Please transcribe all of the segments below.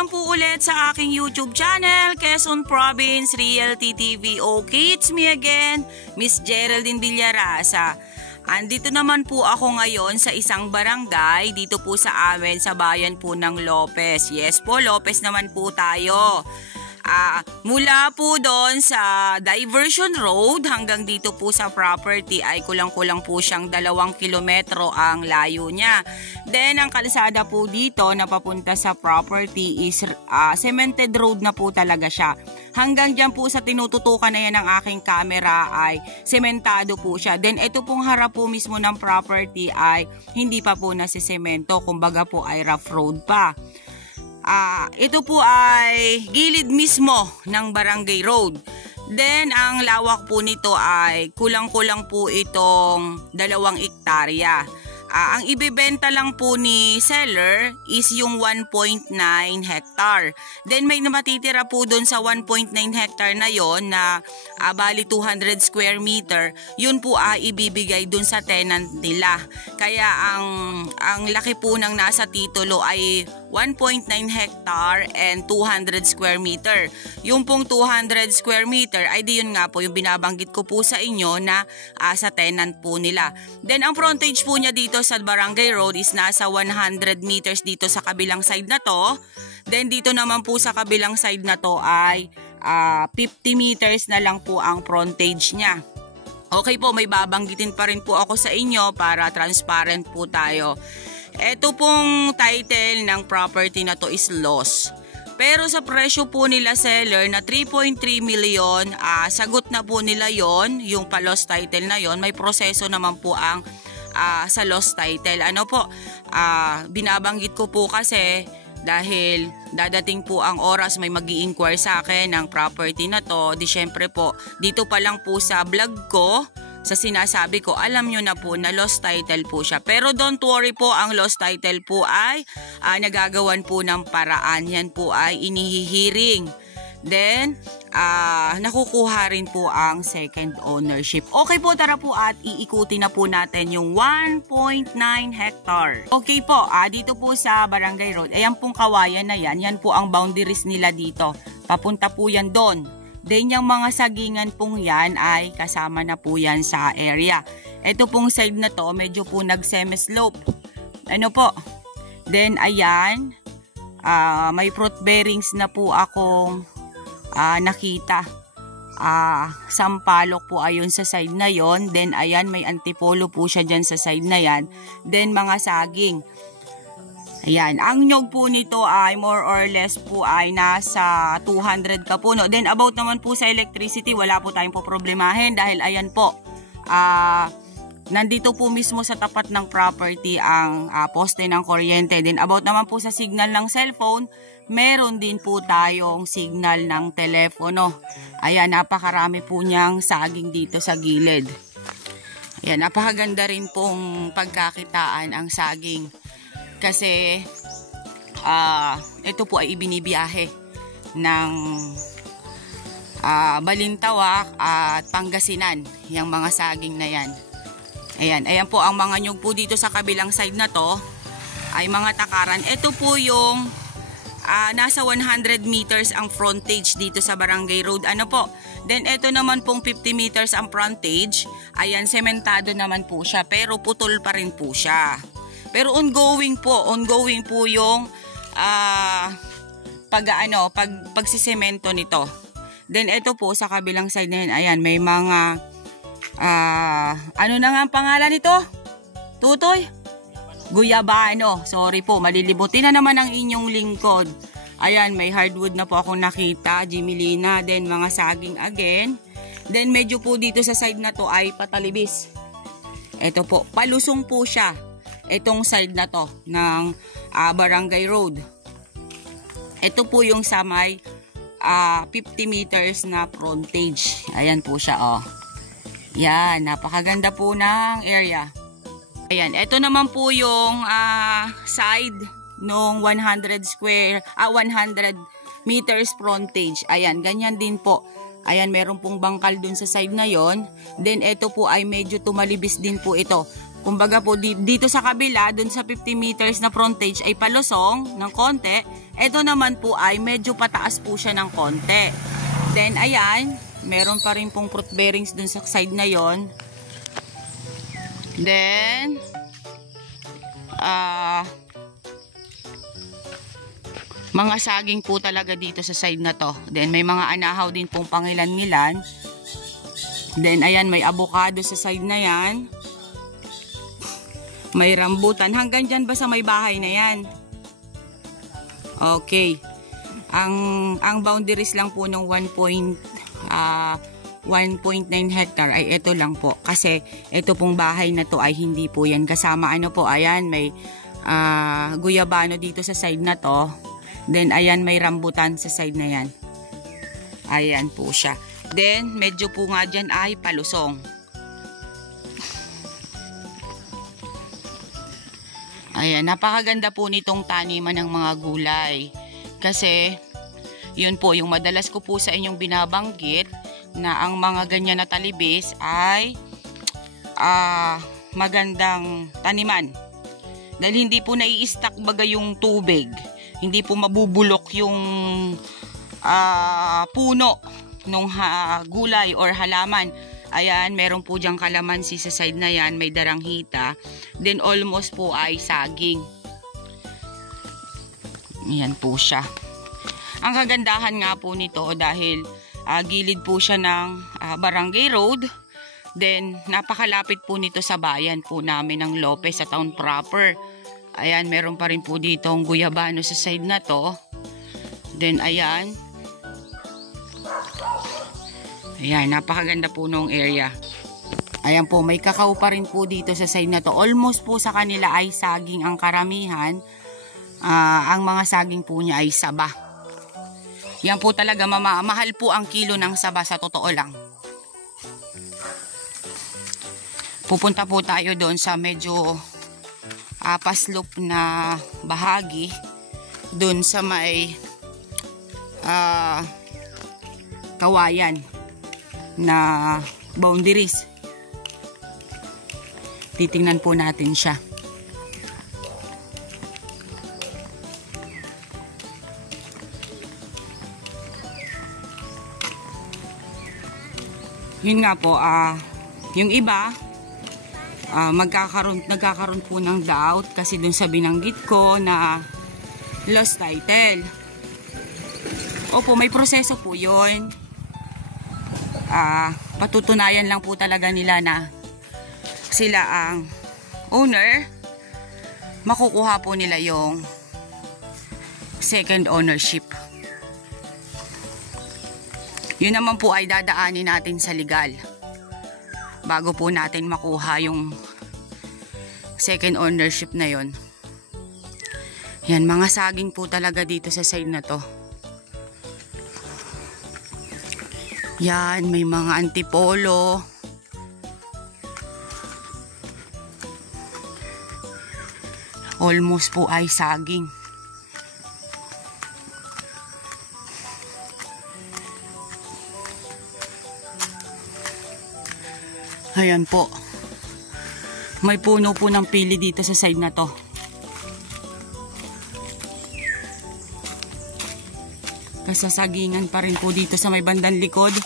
Welcome po ulit sa aking YouTube channel, Quezon Province Realty TV. Okay, it's me again, Miss Geraldine Villarasa. Andito naman po ako ngayon sa isang barangay dito po sa amin sa bayan po ng Lopez. Yes po, Lopez naman po tayo. Mula po doon sa Diversion Road hanggang dito po sa property ay kulang-kulang po siyang 2 kilometro ang layo niya. Then ang kalsada po dito na papunta sa property is cemented road na po talaga siya. Hanggang dyan po sa tinututukan na yan ng aking camera ay sementado po siya. Then ito pong harap po mismo ng property ay hindi pa po nasisemento, kumbaga po ay rough road pa. Ito po ay gilid mismo ng barangay road. Then, ang lawak po nito ay kulang-kulang po itong 2 hektarya. Ang ibebenta lang po ni seller is yung 1.9 hectare. Then may matitira po doon sa 1.9 hectare na yon na bali 200 square meter. Yun po ibibigay doon sa tenant nila. Kaya ang laki po ng nasa titulo ay 1.9 hectare and 200 square meter. Yung pong 200 square meter ay di yun nga po yung binabanggit ko po sa inyo na sa tenant po nila. Then ang frontage po niya dito sa barangay road is nasa 100 meters dito sa kabilang side na to. Then dito naman po sa kabilang side na to ay 50 meters na lang po ang frontage niya. Okay po, may babanggitin pa rin po ako sa inyo para transparent po tayo. Ito pong title ng property na to is loss. Pero sa presyo po nila seller na 3.3 million, sagot na po nila yon, yung pa-loss title na yon. May proseso naman po ang sa loss title. Ano po, binabanggit ko po kasi dahil dadating po ang oras may mag-i-inquire sa akin ng property na to. Di syempre po, dito pa lang po sa vlog ko, sa sinasabi ko, alam nyo na po na lost title po siya. Pero don't worry po, ang lost title po ay nagagawan po ng paraan. Yan po ay inihihiring. Then, nakukuha rin po ang second ownership. Okay po, tara po at iikuti na po natin yung 1.9 hectare. Okay po, dito po sa Barangay Road, ayan pong kawayan na yan. Yan po ang boundaries nila dito. Papunta po yan doon. Then yung mga sagingan pong yan ay kasama na po yan sa area. Ito pong side na to, medyo po nag-semi-slope. Ano po? Then ayan, may fruit bearings na po akong nakita. Sampalok po ayon sa side na yon. Then ayan, may antipolo po siya dyan sa side na yan. Then mga saging. Ayan, ang nyog po nito ay more or less po ay nasa 200 ka puno. Then about naman po sa electricity, wala po tayong poproblemahin dahil ayan po, nandito po mismo sa tapat ng property ang poste ng kuryente. Then about naman po sa signal ng cellphone, meron din po tayong signal ng telepono. Ayan, napakarami po niyang saging dito sa gilid. Ayan, napakaganda rin pong pagkakitaan ang saging. Kasi ito po ay ibinibiyahe ng Balintawak at Pangasinan, yung mga saging na yan. Ayan po ang mga nyug po dito sa kabilang side na to ay mga takaran. Ito po yung nasa 100 meters ang frontage dito sa Barangay Road. Ano po? Then ito naman pong 50 meters ang frontage. Ayan, sementado naman po siya pero putol pa rin po siya. Pero ongoing po yung pagsisemento nito. Then ito po sa kabilang side na yun, ayan, may mga ano na nga ang pangalan nito? Tutoy? Guyabano. Sorry po, malilibutin na naman ang inyong lingkod. Ayan, may hardwood na po akong nakita, Jimilina, then mga saging again. Then medyo po dito sa side na to ay patalibis. Ito po, palusong po siya. Itong side na to ng Barangay Road. Ito po yung sa may 50 meters na frontage. Ayan po siya, oh. Yan, napakaganda po ng area. Ayan, ito naman po yung side nung 100 meters frontage. Ayan, ganyan din po. Ayan, meron pong bangkal dun sa side na yon. Then ito po ay medyo tumalibis din po ito. Kumbaga po dito sa kabila, dun sa 50 meters na frontage ay palusong ng konti. Ito naman po ay medyo pataas po siya ng konti. Then ayan, meron pa rin pong fruit bearings dun sa side na yon. Then mga saging po talaga dito sa side na to. Then may mga anahaw din pong pangilan-ngilan. Then ayan, may avocado sa side na yan. May rambutan. Hanggang dyan ba sa may bahay na yan? Okay. Ang boundaries lang po ng 1.9 hectare ay ito lang po. Kasi ito pong bahay na to ay hindi po yan kasama. Ano po, ayan, may guyabano dito sa side na to. Then ayan, may rambutan sa side na yan. Ayan po siya. Then medyo po nga dyan ay palusong. Ayan, napakaganda po nitong taniman ng mga gulay. Kasi yun po, yung madalas ko po sa inyong binabanggit na ang mga ganyan na talibis ay magandang taniman. Dahil hindi po nai-stack baga yung tubig. Hindi po mabubulok yung puno ng gulay or halaman. Ayan, meron po diyang kalamansi sa side na yan. May daranghita. Then almost po ay saging. Ayan po siya. Ang kagandahan nga po nito dahil gilid po siya ng barangay road. Then napakalapit po nito sa bayan po namin ng Lopez sa town proper. Ayan, meron pa rin po dito ang guyabano sa side na to. Then ayan. Ayan, napakaganda po nung area. Ayan po, may kakao pa rin po dito sa side na to. Almost po sa kanila ay saging ang karamihan. Ang mga saging po niya ay saba. Yan po talaga, mahal po ang kilo ng saba sa totoo lang. Pupunta po tayo doon sa medyo paslop na bahagi. Doon sa may kawayan na boundaries. Titingnan po natin siya. Yun nga po, yung iba nagkakaroon po ng doubt kasi dun sa binanggit ko na lost title. Opo, may proseso po yun. Patutunayan lang po talaga nila na sila ang owner. Makukuha po nila yung second ownership. Yun naman po ay dadaanin natin sa legal bago po natin makuha yung second ownership na yon. Yan, mga saging po talaga dito sa side na to. Yan, may mga antipolo. Almost po ay saging. Ayan po. May puno po ng pili dito sa side na to. Kasasagingan pa rin po dito sa may bandang likod.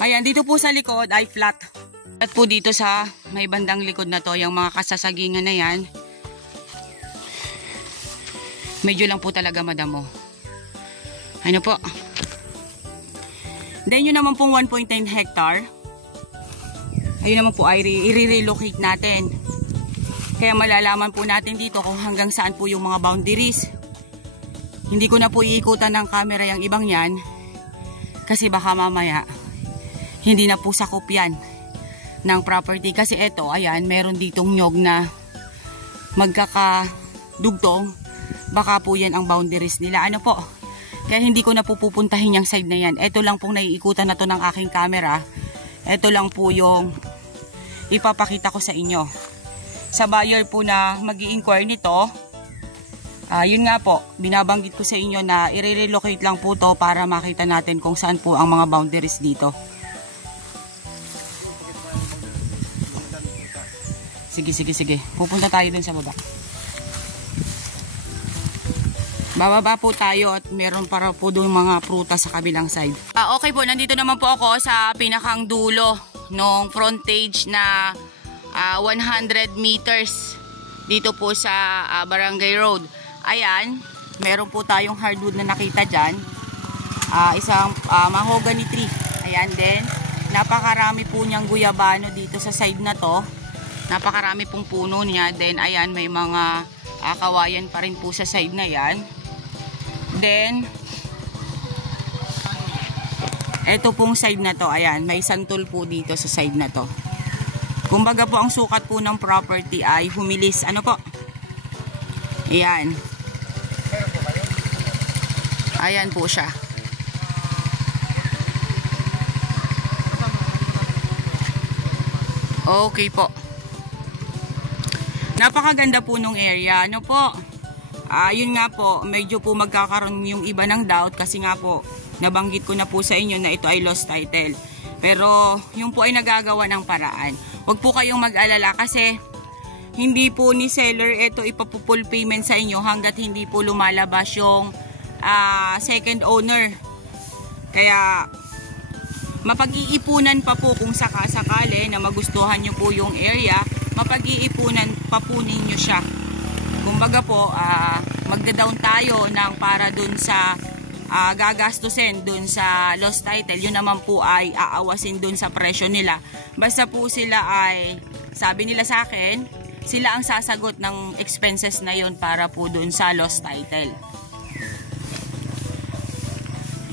Ayan, dito po sa likod ay flat. At po dito sa may bandang likod na to, yung mga kasasagingan na yan, medyo lang po talaga madamo. Ano po? Then yun naman pong 1.9 hectare. Ayun naman po ay i-relocate natin. Kaya malalaman po natin dito kung hanggang saan po yung mga boundaries. Hindi ko na po iikutan ng camera yung ibang yan. Kasi baka mamaya hindi na po sakop yan ng property. Kasi eto, ayan, meron ditong nyog na magkakadugtong. Baka po yan ang boundaries nila. Ano po? Kaya hindi ko na po pupuntahin yung side na yan. Ito lang pong naiikutan na to ng aking camera. Ito lang po yung ipapakita ko sa inyo. Sa buyer po na mag-i-inquire nito, Yun nga po, binabanggit ko sa inyo na i-relocate lang po to para makita natin kung saan po ang mga boundaries dito. Sige. Pupunta tayo dun sa baba. Bababa po tayo at meron para po doon mga prutas sa kabilang side. Okay po, nandito naman po ako sa pinakang dulo ng frontage na 100 meters dito po sa Barangay Road. Ayan, meron po tayong hardwood na nakita dyan. Isang mahogany tree. Ayan din, napakarami po niyang guyabano dito sa side na to. Napakarami pong puno niya. Then ayan, may mga kawayan pa rin po sa side na yan. Then eto pong side na to, ayan, may santol po dito sa side na to. Kumbaga po ang sukat po ng property ay humilis. Ano po? Ayan. Ayan po siya. Okay po. Napakaganda po nung area. Ano po? Yun nga po, medyo po magkakaroon yung iba ng doubt kasi nga po, nabanggit ko na po sa inyo na ito ay lost title. Pero yung po ay nagagawa ng paraan. Huwag po kayong mag-alala kasi hindi po ni seller ito ipapull payment sa inyo hanggat hindi po lumalabas yung second owner. Kaya mapag-iipunan pa po kung sakasakali na magustuhan nyo po yung area, mapag-iipunan pa po ninyo siya. Kumbaga po, magda-down tayo ng para dun sa gagastusin dun sa lost title. Yun naman po ay aawasin dun sa presyo nila. Basta po sila ay, sabi nila sa akin, sila ang sasagot ng expenses na yun para po dun sa lost title.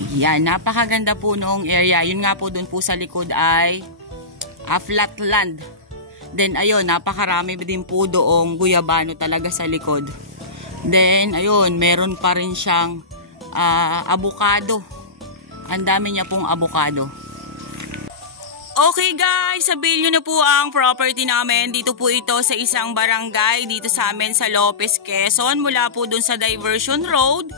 Yan, napakaganda po noong area. Yun nga po dun po sa likod ay flat land. Then ayun, napakarami din po doong guyabano talaga sa likod. Then ayun, meron pa rin siyang avocado. Ang dami niya pong avocado. Okay guys, sabihin nyo na po ang property namin. Dito po ito sa isang barangay dito sa amin sa Lopez, Quezon. Mula po dun sa Diversion Road.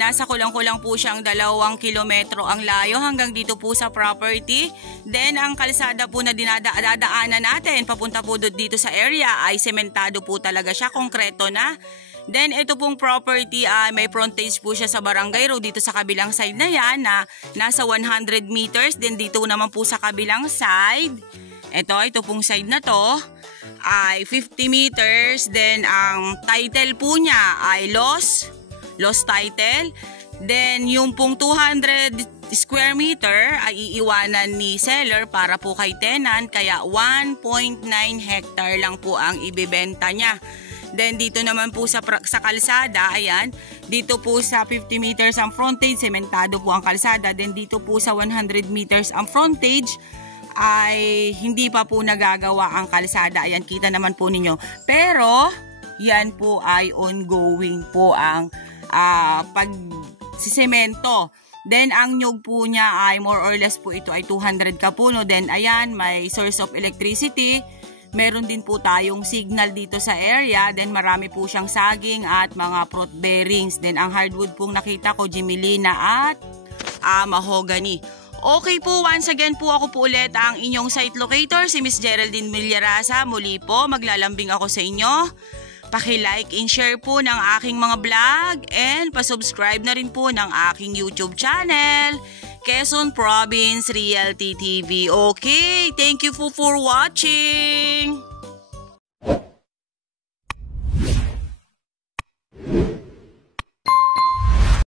Nasa kulang-kulang po siyang 2 kilometro ang layo hanggang dito po sa property. Then ang kalsada po na dinadaanan natin papunta po dito sa area ay sementado po talaga siya, konkreto na. Then ito pong property may frontage po siya sa Barangay Road dito sa kabilang side na yan na nasa 100 meters. Then dito naman po sa kabilang side, ito pong side na to ay 50 meters. Then ang title po niya ay lost title. Then yung pong 200 square meter ay iiwanan ni seller para po kay tenant, kaya 1.9 hectare lang po ang ibebenta niya. Then dito naman po sa kalsada, ayan, dito po sa 50 meters ang frontage, sementado po ang kalsada. Then dito po sa 100 meters ang frontage ay hindi pa po nagagawa ang kalsada. Ayan, kita naman po ninyo. Pero yan po ay ongoing po ang pagsisemento. Then ang nyug po niya ay more or less po ito ay 200 kapuno. Then ayan, may source of electricity. Meron din po tayong signal dito sa area. Then marami po siyang saging at mga fruit bearings. Then ang hardwood pong nakita ko, Jimelina at mahogany. Okay po, once again po ako po ulit ang inyong site locator, si Miss Geraldine Villarasa. Muli po, maglalambing ako sa inyo. Paki-like and share po ng aking mga vlog and pa-subscribe na rin po ng aking YouTube channel, Quezon Province Realty TV. Okay, thank you for watching.